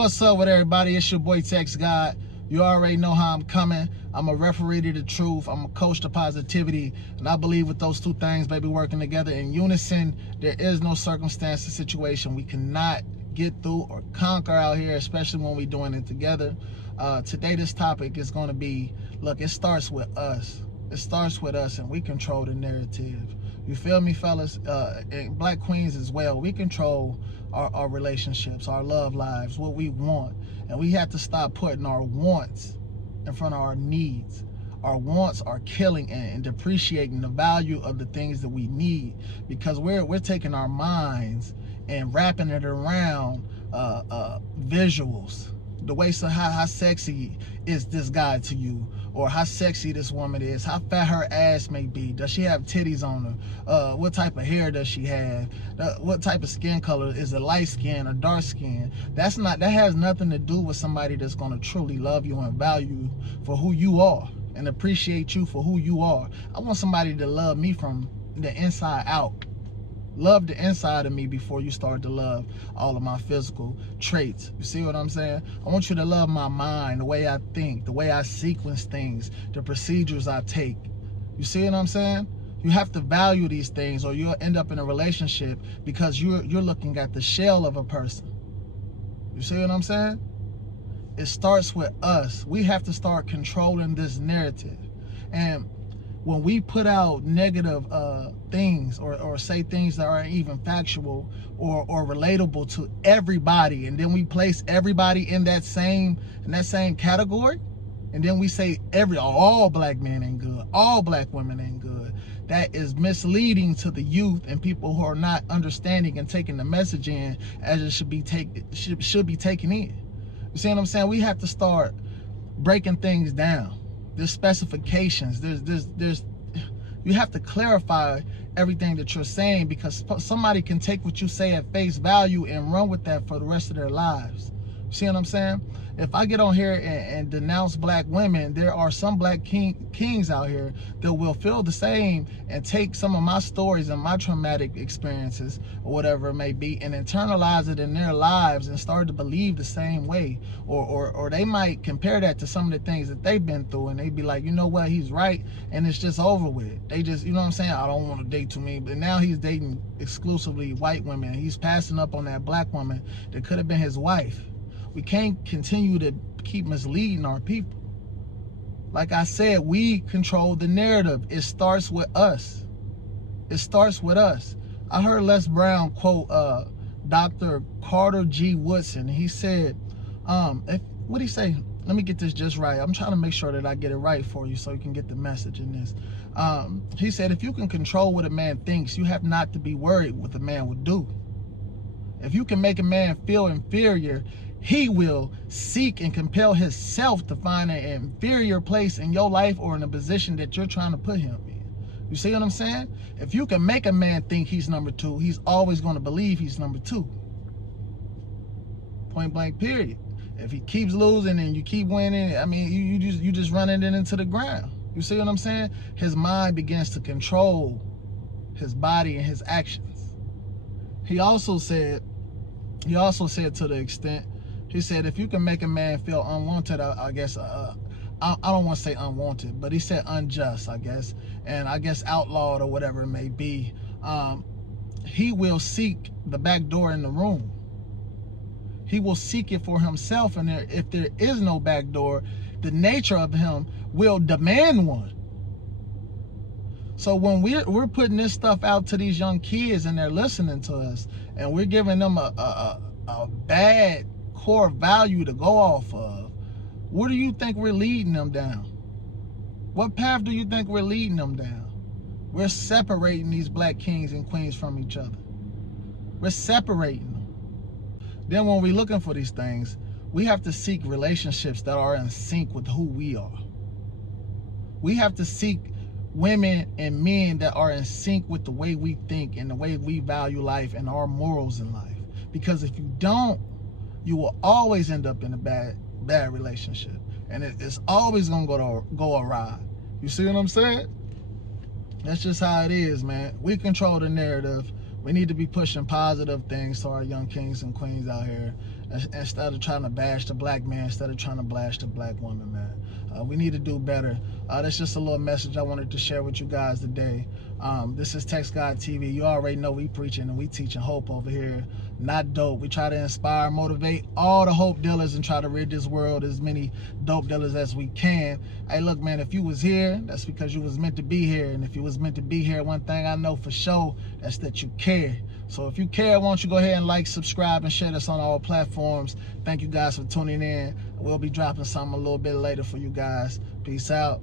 What's up with everybody? It's your boy TexxGod. You already know how I'm coming. I'm a referee to the truth. I'm a coach to positivity. And I believe with those two things, baby, working together in unison, there is no circumstance or situation we cannot get through or conquer out here, especially when we're doing it together. Today, this topic is going to be, look, it starts with us. It starts with us, and we control the narrative. You feel me, fellas? And black queens as well. We control our relationships, our love lives, what we want. And we have to stop putting our wants in front of our needs. Our wants are killing and depreciating the value of the things that we need, because we're taking our minds and wrapping it around visuals. The way, so how sexy is this guy to you, or how sexy this woman is, how fat her ass may be, does she have titties on her, what type of hair does she have, what type of skin color, is it light skin or dark skin? That has nothing to do with somebody that's going to truly love you and value you for who you are and appreciate you for who you are. I want somebody to love me from the inside out. Love the inside of me before you start to love all of my physical traits. You see what I'm saying? I want you to love my mind, the way I think, the way I sequence things, the procedures I take. You see what I'm saying? You have to value these things, or you'll end up in a relationship because you're looking at the shell of a person. You see what I'm saying? It starts with us. We have to start controlling this narrative. And when we put out negative things or say things that aren't even factual or relatable to everybody, and then we place everybody in that same category, and then we say all black men ain't good, all black women ain't good, that is misleading to the youth and people who are not understanding and taking the message in as it should be taken in. You see what I'm saying? We have to start breaking things down. There's specifications. There's you have to clarify everything that you're saying, because somebody can take what you say at face value and run with that for the rest of their lives. You see what I'm saying? If I get on here and denounce black women, there are some black kings out here that will feel the same and take some of my stories and my traumatic experiences or whatever it may be and internalize it in their lives and start to believe the same way. Or they might compare that to some of the things that they've been through, and they be like, you know what, he's right, and it's just over with. They just, you know what I'm saying, I don't want to date too many, but now he's dating exclusively white women. He's passing up on that black woman that could have been his wife. We can't continue to keep misleading our people. Like I said, we control the narrative. It starts with us. It starts with us. I heard Les Brown quote Dr. Carter G. Woodson. He said, what'd he say? Let me get this just right. I'm trying to make sure that I get it right for you so you can get the message in this. He said, if you can control what a man thinks, you have not to be worried what the man will do. If you can make a man feel inferior, he will seek and compel himself to find an inferior place in your life or in a position that you're trying to put him in. You see what I'm saying? If you can make a man think he's number two, he's always going to believe he's number two. Point blank, period. If he keeps losing and you keep winning, I mean, you just running it into the ground. You see what I'm saying? His mind begins to control his body and his actions. He also said to the extent, he said, if you can make a man feel unwanted, I guess, I don't want to say unwanted, but he said unjust, I guess, and I guess outlawed or whatever it may be, he will seek the back door in the room. He will seek it for himself, and if there is no back door, the nature of him will demand one. So when we're putting this stuff out to these young kids and they're listening to us, and we're giving them a bad core value to go off of, what do you think we're leading them down? What path do you think we're leading them down? We're separating these black kings and queens from each other. We're separating them. Then when we're looking for these things, we have to seek relationships that are in sync with who we are. We have to seek women and men that are in sync with the way we think and the way we value life and our morals in life. Because if you don't, you will always end up in a bad relationship, and it's always gonna go awry. You see what I'm saying? That's just how it is, man. We control the narrative. We need to be pushing positive things to our young kings and queens out here, instead of trying to bash the black man, instead of trying to blast the black woman, man. We need to do better. That's just a little message I wanted to share with you guys today. This is TexxGod TV. You already know we preaching and we teaching hope over here, not dope. We try to inspire, motivate all the hope dealers and try to rid this world as many dope dealers as we can. Hey, look, man, if you was here, that's because you was meant to be here. And if you was meant to be here, one thing I know for sure, that's that you care. So if you care, why don't you go ahead and like, subscribe, and share this on all platforms. Thank you guys for tuning in. We'll be dropping something a little bit later for you guys. Peace out.